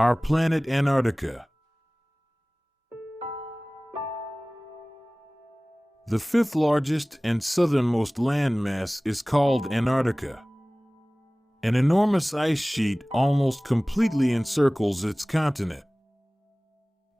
Our planet Antarctica. The fifth largest and southernmost landmass is called Antarctica. An enormous ice sheet almost completely encircles its continent.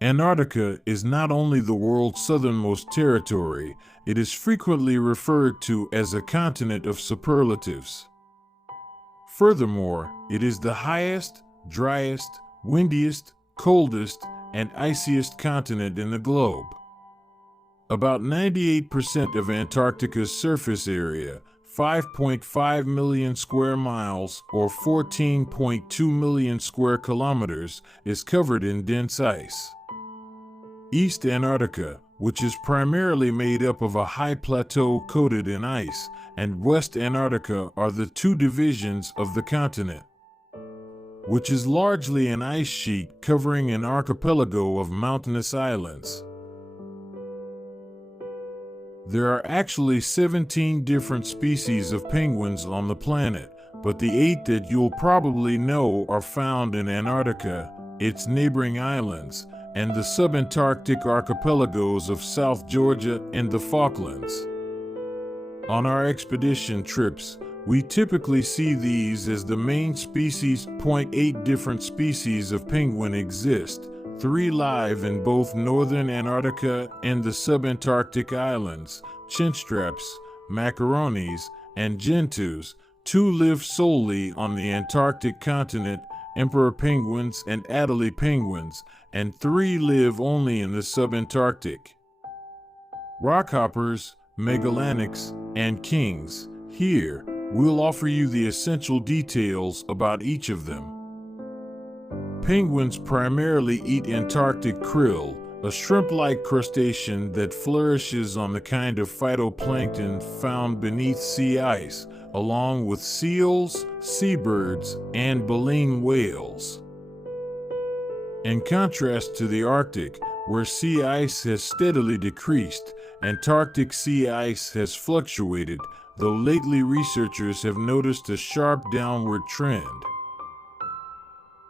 Antarctica is not only the world's southernmost territory, it is frequently referred to as a continent of superlatives. Furthermore, it is the highest, driest, windiest, coldest, and iciest continent in the globe. About 98% of Antarctica's surface area, 5.5 million square miles or 14.2 million square kilometers, is covered in dense ice. East Antarctica, which is primarily made up of a high plateau coated in ice, and West Antarctica are the two divisions of the continent, which is largely an ice sheet covering an archipelago of mountainous islands. There are actually 17 different species of penguins on the planet, but the 8 that you'll probably know are found in Antarctica, its neighboring islands, and the subantarctic archipelagos of South Georgia and the Falklands. On our expedition trips, we typically see these as the main species. 8 different species of penguin exist, 3 live in both northern Antarctica and the subantarctic islands, chinstraps, macaronis, and gentoos. 2 live solely on the Antarctic continent, emperor penguins and Adelie penguins, and 3 live only in the subantarctic. Rockhoppers, Megallanics, and kings. Here, we'll offer you the essential details about each of them. Penguins primarily eat Antarctic krill, a shrimp-like crustacean that flourishes on the kind of phytoplankton found beneath sea ice, along with seals, seabirds, and baleen whales. In contrast to the Arctic, where sea ice has steadily decreased, Antarctic sea ice has fluctuated, though lately researchers have noticed a sharp downward trend.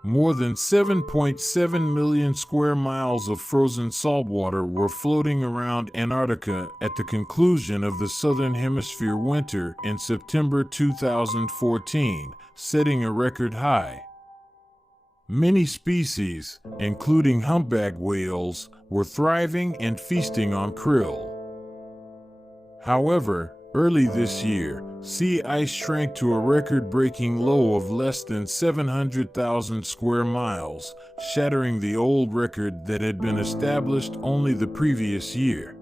More than 7.7 million square miles of frozen saltwater were floating around Antarctica at the conclusion of the Southern Hemisphere winter in September 2014, setting a record high. Many species, including humpback whales, were thriving and feasting on krill. However, early this year, sea ice shrank to a record-breaking low of less than 700,000 square miles, shattering the old record that had been established only the previous year.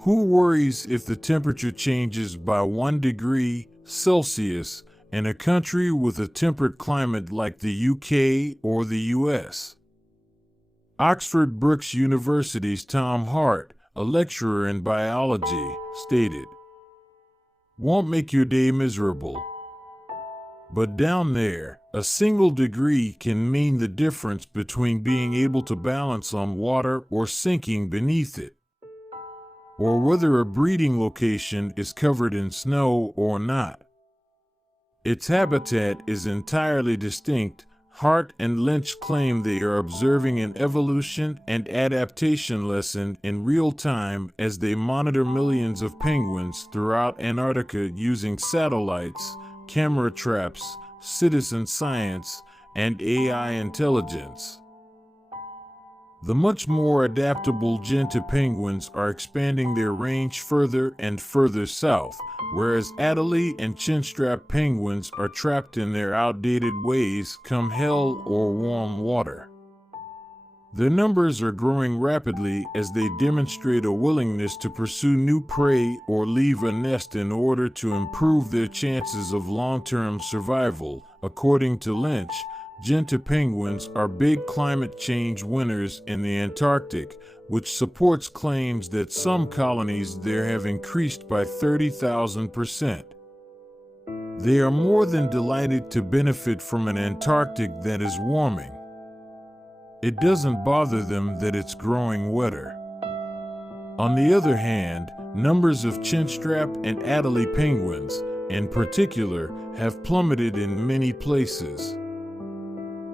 Who worries if the temperature changes by 1 degree Celsius in a country with a temperate climate like the UK or the US? Oxford Brookes University's Tom Hart, a lecturer in biology, stated, "Won't make your day miserable. But down there, a single degree can mean the difference between being able to balance on water or sinking beneath it, or whether a breeding location is covered in snow or not. Its habitat is entirely distinct." Hart and Lynch claim they are observing an evolution and adaptation lesson in real time as they monitor millions of penguins throughout Antarctica using satellites, camera traps, citizen science, and AI intelligence. The much more adaptable genta penguins are expanding their range further and further south, whereas Adelie and chinstrap penguins are trapped in their outdated ways come hell or warm water. Their numbers are growing rapidly as they demonstrate a willingness to pursue new prey or leave a nest in order to improve their chances of long-term survival. According to Lynch, genta penguins are big climate change winners in the Antarctic, which supports claims that some colonies there have increased by 30,000%. They are more than delighted to benefit from an Antarctic that is warming. It doesn't bother them that it's growing wetter. On the other hand, numbers of chinstrap and Adelie penguins, in particular, have plummeted in many places.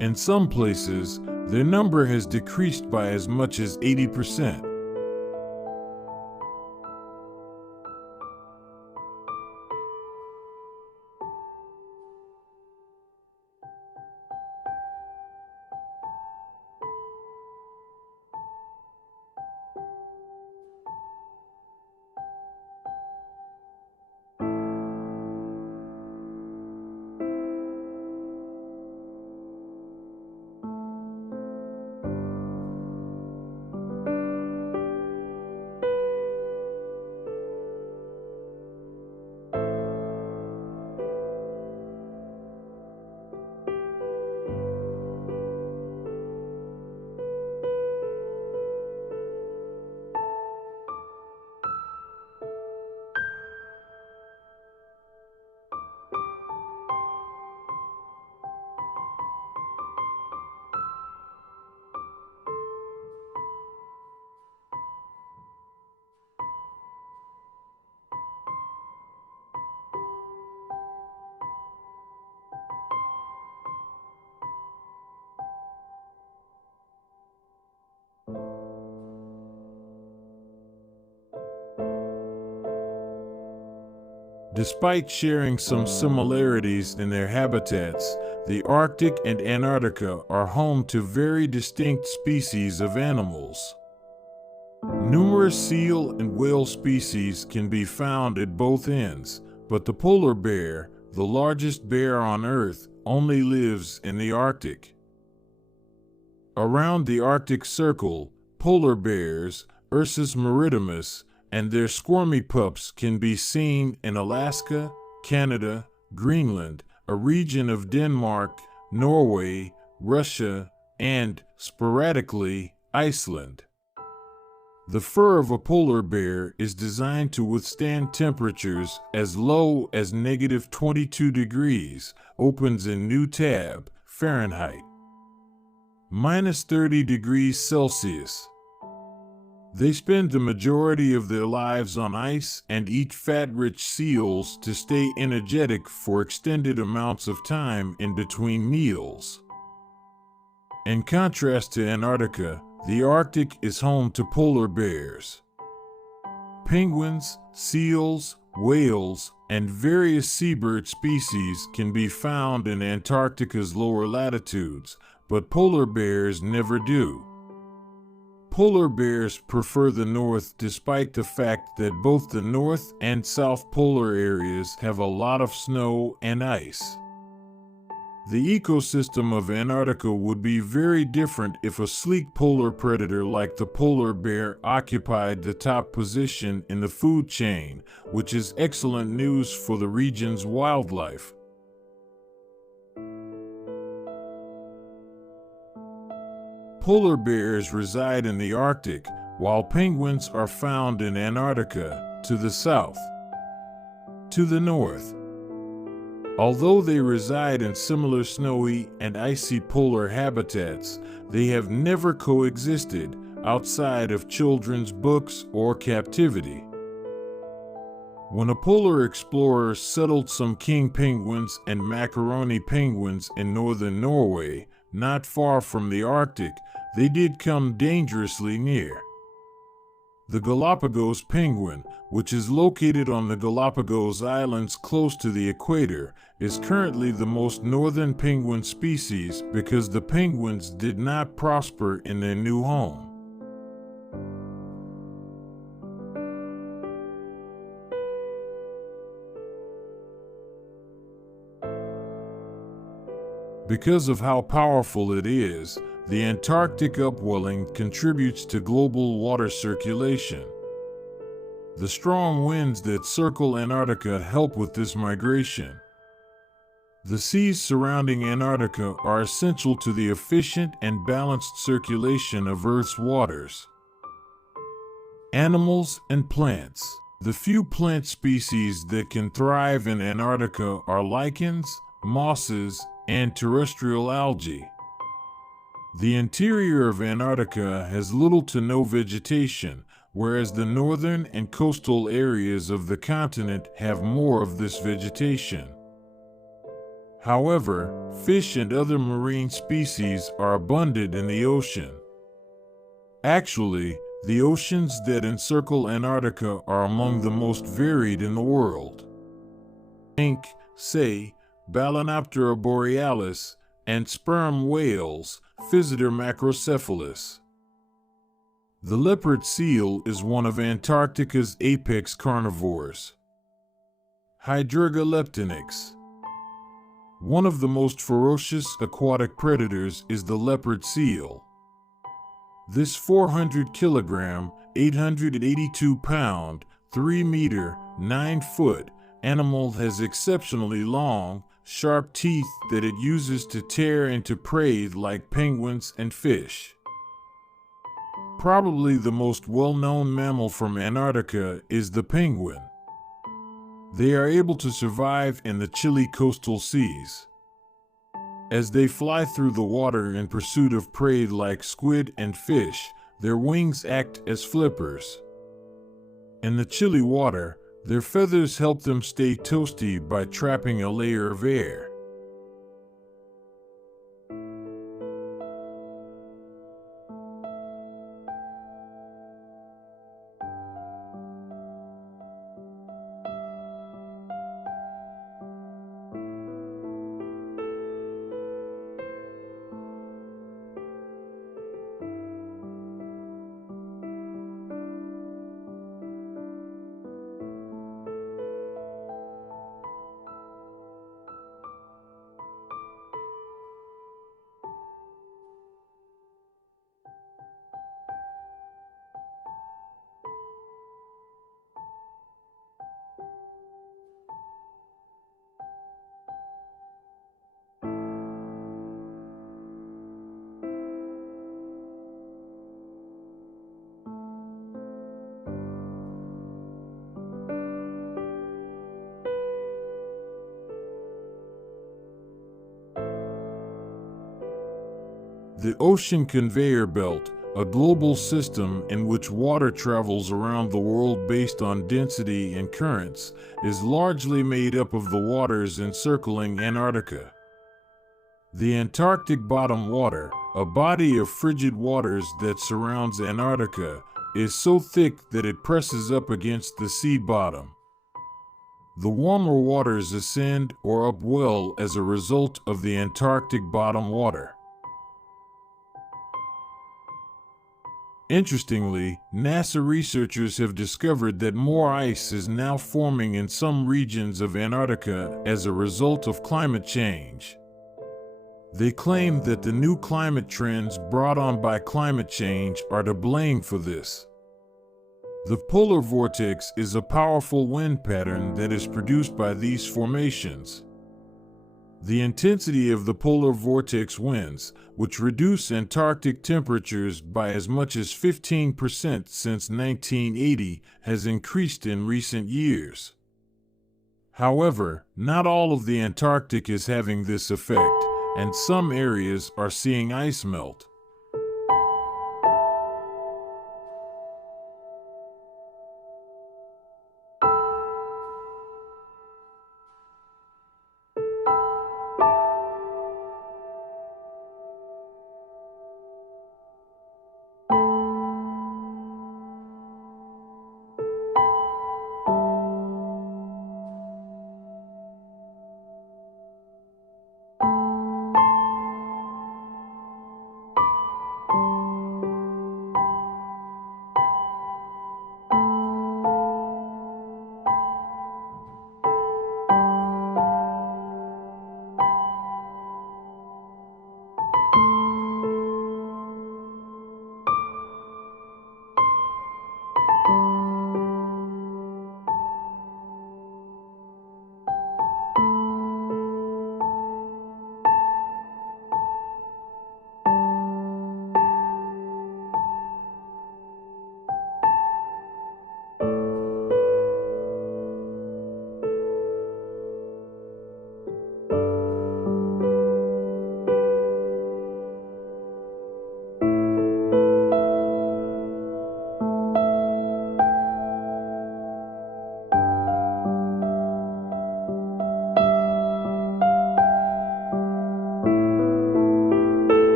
In some places, their number has decreased by as much as 80%. Despite sharing some similarities in their habitats, the Arctic and Antarctica are home to very distinct species of animals. Numerous seal and whale species can be found at both ends, but the polar bear, the largest bear on Earth, only lives in the Arctic. Around the Arctic Circle, polar bears, Ursus maritimus, and their squirmy pups can be seen in Alaska, Canada, Greenland, a region of Denmark, Norway, Russia, and, sporadically, Iceland. The fur of a polar bear is designed to withstand temperatures as low as -22 degrees, opens in new tab, Fahrenheit. -30 degrees Celsius. They spend the majority of their lives on ice and eat fat-rich seals to stay energetic for extended amounts of time in between meals. In contrast to Antarctica, the Arctic is home to polar bears. Penguins, seals, whales, and various seabird species can be found in Antarctica's lower latitudes, but polar bears never do. Polar bears prefer the north despite the fact that both the north and south polar areas have a lot of snow and ice. The ecosystem of Antarctica would be very different if a sleek polar predator like the polar bear occupied the top position in the food chain, which is excellent news for the region's wildlife. Polar bears reside in the Arctic, while penguins are found in Antarctica, to the south. To the north. Although they reside in similar snowy and icy polar habitats, they have never coexisted outside of children's books or captivity. When a polar explorer settled some king penguins and macaroni penguins in northern Norway, not far from the Arctic, they did come dangerously near. The Galapagos penguin, which is located on the Galapagos Islands close to the equator, is currently the most northern penguin species because the penguins did not prosper in their new home. Because of how powerful it is, the Antarctic upwelling contributes to global water circulation. The strong winds that circle Antarctica help with this migration. The seas surrounding Antarctica are essential to the efficient and balanced circulation of Earth's waters. Animals and plants. The few plant species that can thrive in Antarctica are lichens, mosses, and terrestrial algae. The interior of Antarctica has little to no vegetation, whereas the northern and coastal areas of the continent have more of this vegetation. However, fish and other marine species are abundant in the ocean. Actually, the oceans that encircle Antarctica are among the most varied in the world. Think, say, Balænoptera borealis, and sperm whales, Physeter macrocephalus. The leopard seal is one of Antarctica's apex carnivores. Hydrerga leptinix. One of the most ferocious aquatic predators is the leopard seal. This 400 kilogram, 882 pound, 3 meter, 9 foot animal has exceptionally long, sharp teeth that it uses to tear into prey like penguins and fish. Probably the most well-known mammal from Antarctica is the penguin. They are able to survive in the Chile coastal seas. As they fly through the water in pursuit of prey like squid and fish, their wings act as flippers. In the Chile water, their feathers help them stay toasty by trapping a layer of air. The ocean conveyor belt, a global system in which water travels around the world based on density and currents, is largely made up of the waters encircling Antarctica. The Antarctic bottom water, a body of frigid waters that surrounds Antarctica, is so thick that it presses up against the sea bottom. The warmer waters ascend or upwell as a result of the Antarctic bottom water. Interestingly, NASA researchers have discovered that more ice is now forming in some regions of Antarctica as a result of climate change. They claim that the new climate trends brought on by climate change are to blame for this. The polar vortex is a powerful wind pattern that is produced by these formations. The intensity of the polar vortex winds, which reduce Antarctic temperatures by as much as 15% since 1980, has increased in recent years. However, not all of the Antarctic is having this effect, and some areas are seeing ice melt.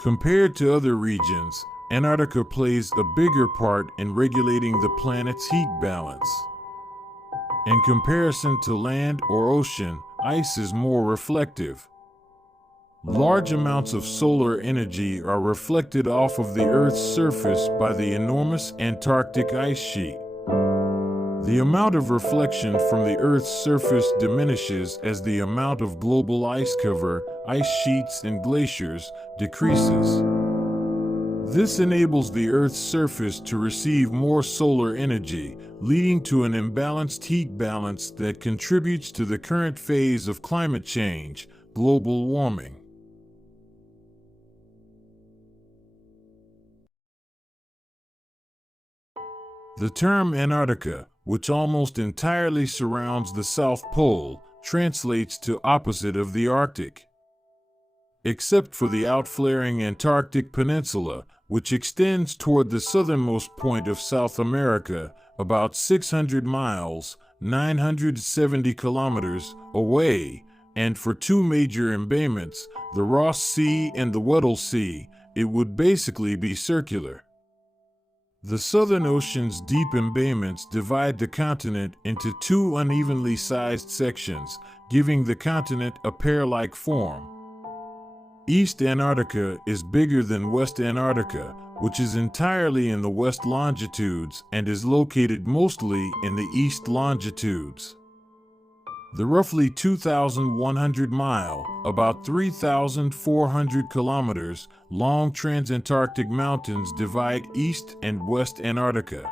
Compared to other regions, Antarctica plays a bigger part in regulating the planet's heat balance. In comparison to land or ocean, ice is more reflective. Large amounts of solar energy are reflected off of the Earth's surface by the enormous Antarctic Ice Sheet. The amount of reflection from the Earth's surface diminishes as the amount of global ice cover, ice sheets, and glaciers decreases. This enables the Earth's surface to receive more solar energy, leading to an imbalanced heat balance that contributes to the current phase of climate change, global warming. The term Antarctica, which almost entirely surrounds the South Pole, translates to opposite of the Arctic. Except for the outflaring Antarctic Peninsula, which extends toward the southernmost point of South America, about 600 miles, 970 kilometers away, and for two major embayments, the Ross Sea and the Weddell Sea, it would basically be circular. The Southern Ocean's deep embayments divide the continent into two unevenly sized sections, giving the continent a pear-like form. East Antarctica is bigger than West Antarctica, which is entirely in the west longitudes and is located mostly in the east longitudes. The roughly 2,100-mile, about 3,400 kilometers, long transantarctic mountains divide East and West Antarctica.